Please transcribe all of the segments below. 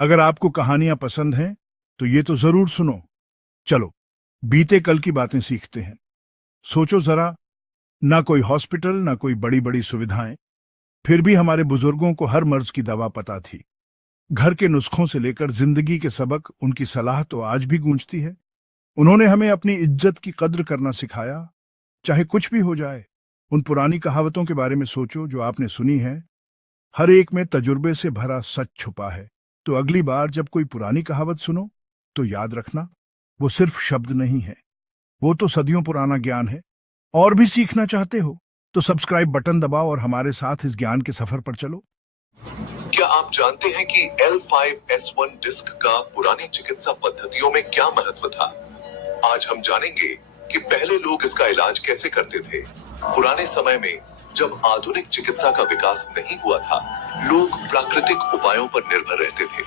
अगर आपको कहानियां पसंद हैं, तो ये तो जरूर सुनो। चलो, बीते कल की बातें सीखते हैं। सोचो जरा, ना कोई हॉस्पिटल, ना कोई बड़ी बड़ी सुविधाएं, फिर भी हमारे बुजुर्गों को हर मर्ज की दवा पता थी। घर के नुस्खों से लेकर जिंदगी के सबक, उनकी सलाह तो आज भी गूंजती है। उन्होंने हमें अपनी इज्जत की कद्र करना सिखाया, चाहे कुछ भी हो जाए। उन पुरानी कहावतों के बारे में सोचो जो आपने सुनी है। हर एक में तजुर्बे से भरा सच छुपा है। तो अगली बार जब कोई पुरानी कहावत सुनो, तो याद रखना, वो सिर्फ शब्द नहीं है, वो तो सदियों पुराना ज्ञान है। और भी सीखना चाहते हो, तो सब्सक्राइब बटन दबाओ और हमारे साथ इस ज्ञान के सफर पर चलो। क्या आप जानते हैं कि L5S1 डिस्क का पुरानी चिकित्सा पद्धतियों में क्या महत्व था? आज हम जानेंगे कि पहले लोग इसका इलाज कैसे करते थे। पुराने समय में जब आधुनिक चिकित्सा का विकास नहीं हुआ था, लोग प्राकृतिक उपायों पर निर्भर रहते थे।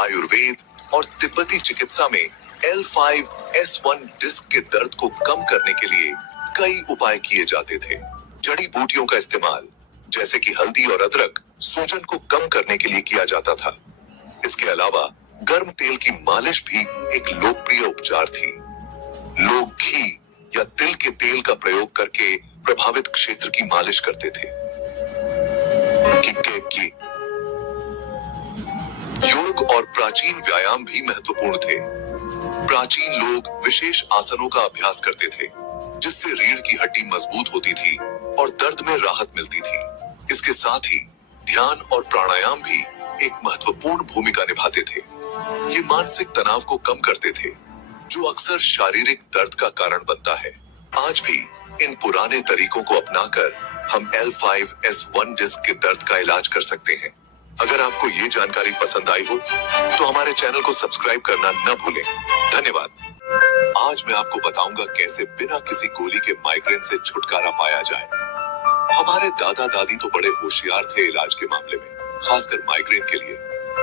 आयुर्वेद और तिब्बती चिकित्सा में L5S1 डिस्क के दर्द को कम करने के लिए कई उपाय किए जाते थे। जड़ी बूटियों का इस्तेमाल, जैसे कि हल्दी और अदरक, सूजन को कम करने के लिए किया जाता था। इसके अलावा गर्म तेल की मालिश भी एक लोकप्रिय उपचार थी। लोग घी या तिल के तेल का प्रयोग करके प्रभावित क्षेत्र की मालिश करते थे। योग और प्राचीन व्यायाम भी महत्वपूर्ण थे। प्राचीन लोग विशेष आसनों का अभ्यास करते थे, जिससे रीढ़ की हड्डी मजबूत होती थी और दर्द में राहत मिलती थी। इसके साथ ही ध्यान और प्राणायाम भी एक महत्वपूर्ण भूमिका निभाते थे। ये मानसिक तनाव को कम करते थे, जो अक्सर शारीरिक दर्द का कारण बनता है। आज भी इन पुराने तरीकों को अपनाकर हम L5S1 डिस्क के दर्द का इलाज कर सकते हैं। अगर आपको ये जानकारी पसंद आई हो, तो हमारे चैनल को सब्सक्राइब करना न भूलें। धन्यवाद। आज मैं आपको बताऊंगा कैसे बिना किसी गोली के माइग्रेन से छुटकारा पाया जाए। हमारे दादा दादी तो बड़े होशियार थे इलाज के मामले में, खासकर माइग्रेन के लिए,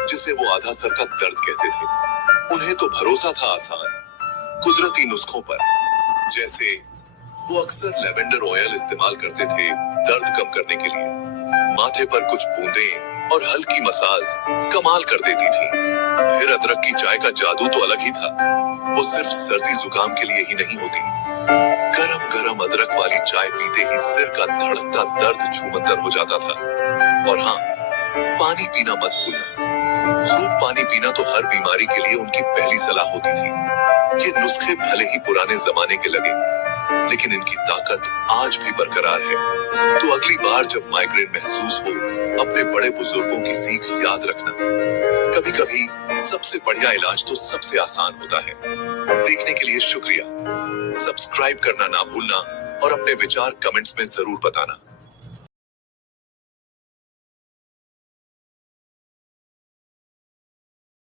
जिसे वो आधा सर का दर्द कहते थे। उन्हें तो भरोसा था आसान, कुदरती नुस्खों पर। जैसे वो अक्सर लेवेंडर ऑयल इस्तेमाल करते थे दर्द कम करने के लिए। माथे पर कुछ बूंदें और हल्की मसाज कमाल कर देती थी। फिर अदरक की चाय का जादू तो अलग ही था। वो सिर्फ सर्दी जुकाम के लिए ही नहीं होती। गरम गरम अदरक वाली चाय पीते ही सिर का धड़कता दर्द छूमंतर हो जाता था। और हाँ, पानी पीना मत भूलना। खूब पानी पीना तो हर बीमारी के लिए उनकी पहली सलाह होती थी। ये नुस्खे भले ही पुराने जमाने के लगे, लेकिन इनकी ताकत आज भी बरकरार है। तो अगली बार जब माइग्रेन महसूस हो, अपने बड़े बुजुर्गों की सीख याद रखना। कभी कभी सबसे बढ़िया इलाज तो सबसे आसान होता है। देखने के लिए शुक्रिया। सब्सक्राइब करना ना भूलना और अपने विचार कमेंट्स में जरूर बताना।